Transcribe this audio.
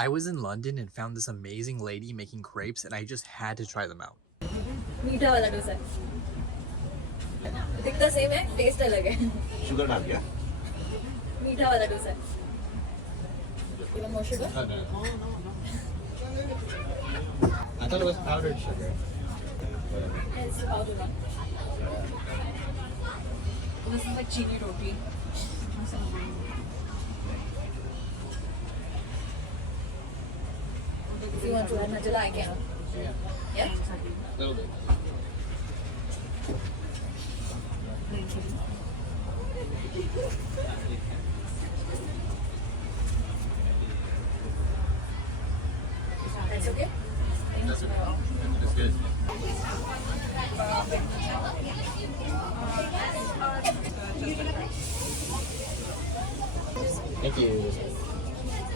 I was in London and found this amazing lady making crepes and I just had to try them out. मीठा वाला डोसा दिखता same है test अलग है sugar डाल दिया मीठा वाला dosa You want more sugar? Oh, no. I thought it was powdered sugar. It's powder one. This is like chini roti. If you want to add Nutella, I can. Yeah? A little bit. That's okay? That's okay. That's good. Thank you.